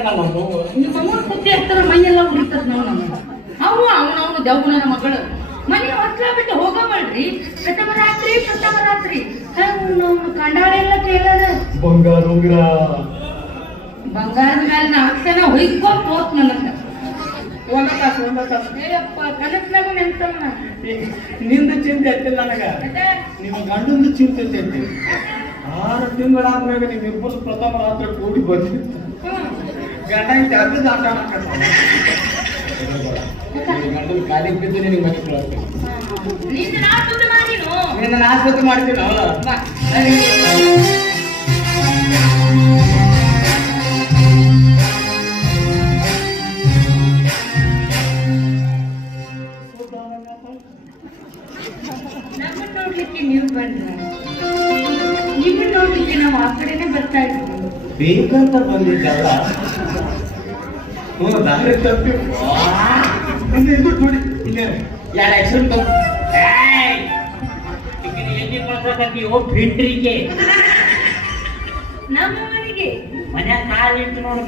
ನಿಮ್ಮ ಅಮ್ಮನ ಕುತ್ತಿ ಹತ್ತಿರ ಮೈಯೆಲ್ಲ ಉಳಿತದ ನಾವು ನಮಗೆ ಅವನು ದೇವಗುಣನ ಮಗಳು ಮನೆ ಹೊತ್ಲ ಬಿಟ್ಟು ಹೋಗಬೇಡ್ರಿ. ಪ್ರಥಮ ರಾತ್ರಿ ನಾವು ಕಂಡಾಡೆಲ್ಲ ಕೇಳದ ಬಂಗಾರದ ಮೇಲೆ ನಾಲ್ಕನ ಹೊಯ್ಕೊಂಡ್ ಹೋತ್ ನನಗ ಒಂದ ತಾಸು ಏಯಪ್ಪ ಕನಸ್ನಾಗ ನೆನ್ಸಲ್ಲ. ನಿಂದ ಚಿಂತೆ ಐತಿಲ್ಲ ನನಗ, ನಿಮ್ಮ ಗಂಡಂದು ಚಿಂತೆ ಐತಿ. 6 ತಿಂಗಳಾದ್ಮ್ಯಾಗ ನಿಮ್ಮಿಬ್ಬರು ಪ್ರಥಮ ರಾತ್ರಿ ಕೂಡಿ ಬಂದಿ ಗಂಡ ಜಾಗದ ಆಟ ಗಂಡನ ಕಾಲಿಗೆ ಬಿದ್ದು ನಿನಗೆ ಮನೆ ಕೊಡ್ತೀನಿ. ನಿನ್ನ ನಾಸ್ಪತಿ ಮಾಡ್ತೀನಿ. ನೋಡ್ಲಿಕ್ಕೆ ನೀವು ಬಂದ್ರ, ನಿಮ್ಮ ನೋಡ್ಲಿಕ್ಕೆ ನಾವು ಆ ಕಡೆನೆ ಬರ್ತಾ ಇದ್ವಿ. ಬೇಕಂತ ಬಂದಿದ್ದಲ್ಲ, ದಾರಿ ತಪ್ಪಿ ನೋಡಿ ಯಾರು ಆಕ್ಸಿಡೆಂಟ್ ಭಿಂಡ್ರಿಗೆ ನಮ್ಮ ಮನೆಗೆ ಮನ್ಯಾಗ ಕಾಲು ಇಟ್ಟು ನೋಡಿ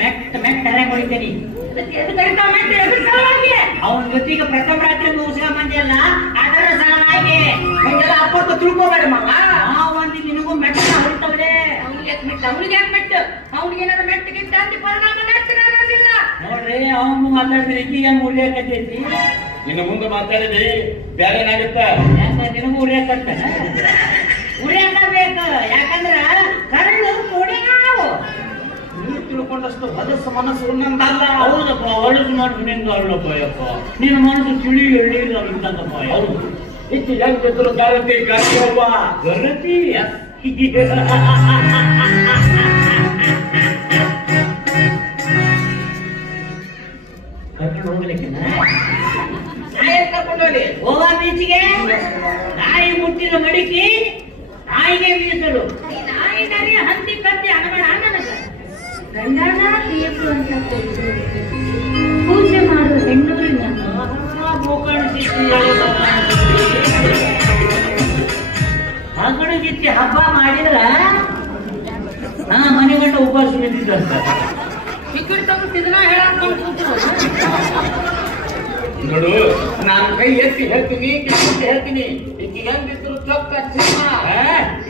ಮೆಟ್ಟ ಹೊಡಿತೇನಿ. ಅವನ ಜೊತೆಗೆ ಪ್ರಥಮ ರಾತ್ರಿ ಮುಗಿಸ್ಕ ಮಂದಿಯಲ್ಲ ಅದರ ಸಲುವಾಗಿ ಹಂಗೆಲ್ಲ ಅಪ್ಪತ್ತು ತಿಳ್ಕೋಬೇಡ ಮಗ. ಒಂದು ನಿನಗೂ ಮೆಟ್ಟ ಹೊಡಿತವ್ರೆ. ಅವ್ನಿಗೆ ಯಾಕೆ ಮೆಟ್ಟು? ಅವ್ನಿಗೆ ಏನಾದ್ರು ಮೆಟ್ಟಿಗೆ ಪರಿಣಾಮ ನೆಟ್ಟಿಲ್ಲ ನೋಡ್ರಿ. ಅವನು ಮಾತಾಡಿದ್ರೆ ಈಗೀಗ ಉಳಿಯಕತ್ತೈತಿ. ಇನ್ನು ಮುಂದೆ ಮಾತಾಡಿದ್ರಿ ಬೇರೆ ಏನಾಗುತ್ತ? ಯಾಕ ನಿನಗೂ ಉಳಿಯಕತ್ತ ಉಳಿಯಕಬೇಕು. ಯಾಕಂದ್ರ ಕರಳು ನೋಡಿ ನಾವು ನೀರು ತಿಳ್ಕೊಂಡಷ್ಟು ಹೊಲಸು ಮನಸ್ಸು ಉನ್ನಂದಲ್ಲ. ಹೌದಪ್ಪ, ಹೊಲಸು ಮಾಡಿ ನಿಂದ ಅಲ್ಲಪ್ಪ ಯಪ್ಪ. ನಿನ್ನ ಮನಸ್ಸು ತಿಳಿ ಎಳ್ಳಿಲ್ಲ ಇದ್ದಂತಪ್ಪ. ಹೌದು, ಇತ್ತು ಹೆಂಗಿದ್ರು ಗರತಿ ಗರ್ವ ಗರತಿ ಕರ್ಕೊಂಡು ಹೋಗ್ಲಿಕ್ಕೆ ಕರ್ಕೊಂಡು ಹೋಗಿ ಗೋವಾ ಬೀಚಿಗೆ ನಾಯಿ ಮುಟ್ಟಿನ ಮಡಿಕೆ ನಾಯಿಗೆ ಬೀಸಲು. ನಾಯಿ ನರಿ ಹಂದಿ ಕತ್ತಿ ಅನಬೇಡ ನನಗ. ಗಂಡನ ದೇವರು ಅಂತ ಪೂಜೆ ಮಾಡುವ ಹೆಣ್ಣೂರಿನ ಮಗಳು ಗಿತ್ತಿ ಹಬ್ಬ ಮಾಡಿದ್ರ ಮನೆಗಂಡ ಉಪವಾಸ ನಿಂತಿದ್ದಂತ. ನೋಡು, ನಾನು ಕೈ ಎತ್ತಿ ಹೇಳ್ತೀನಿ, ಹೇಳ್ತೀನಿ. ಈಗ ಹೆಂಗಿದ್ರು ಚೊಕ್ಕ ಚಿನ್ನ,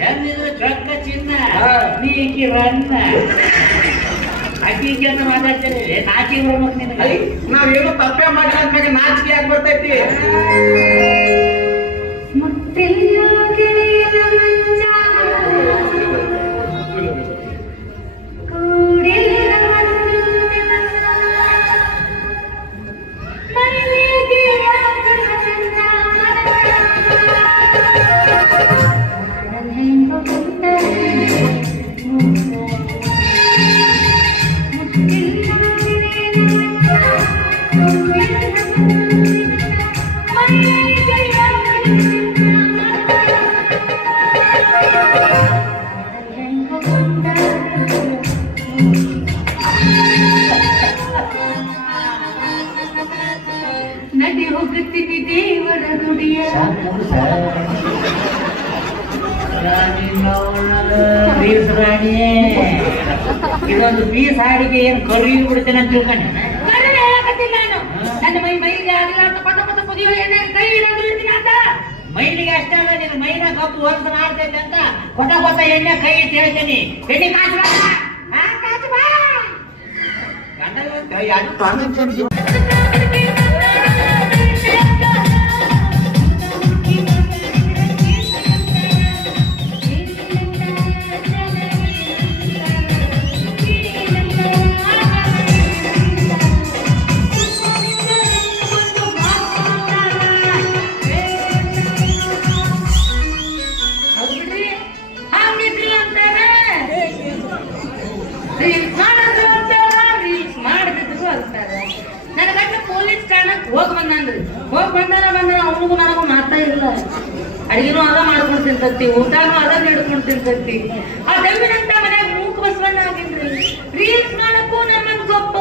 ಹೆಂಗಿದ್ರು ಚೊಕ್ಕ ಚಿನ್ನ, ನೀಕಿ ರನ್ನ ಅಕ್ಕಿ ಅಂತ ಮಾತಾಡ್ತೇನೆ. ನಾಚಿ ಬರ್ಬೇಕು ನಿನಗೆ. ನಾವೇನು ತಪ್ಪೆ ಮಾಡಿ ಆದ್ಮೇಲೆ ನಾಚಿಕೆ ಆಗಿ ಬರ್ತೈತಿ. ನದಿ ಹೋಗುತ್ತೀನಿ ದೇವರ ಗುಡಿಯ. ಇದೊಂದು ಪೀಸ್ ಹಾಡಿಗೆ ಏನ್ ಕರಿ ಬಿಡ್ತೇನೆ ಅಂತ ತಿಳ್ಕೊಂಡೆ. ನನ್ನ ಮೈಗೆ ಆಗಲ್ಲ ಅಂತ ಪದ ಕುದಿಯೋ ಎಣ್ಣೆ ಕೈ ಇಡೋದಿರ್ತೀನಿ ಅಂತ. ಮೈಲಿಗೆ ಅಷ್ಟೇ ಅಲ್ಲ, ನಿನ್ನ ಮೈನ ಕಪ್ಪು ವರ್ಷ ಮಾಡ್ತೈತೆ ಅಂತ ಕೊತ್ತ ಎಣ್ಣೆ ಕೈ ಇಟ್ಟು ಹೇಳ್ತೇನೆ. ಎಣ್ಣೆ ಕಾಸು ಅವನಿಗೂ ನನಗೂ ಮಾತಾ ಇಲ್ಲ. ಅಡಿಗೆನೂ ಅದ ಮಾಡ್ಕೊಂಡು ತಿಂತತಿ, ಊಟನೂ ಅದ ಹಿಡ್ಕೊಂಡು ತಿಂತತಿ. ಆ ದೆವ್ವಿನಂತ ಮನ್ಯಾಗ ಮೂಕ ಬಸವಣ್ಣ ಆಗಿನ್ರಿ. ರೀಲ್ಸ್ ಮಾಡಕ್ಕೂ ನನ್ನ ಗೊಪ್ಪ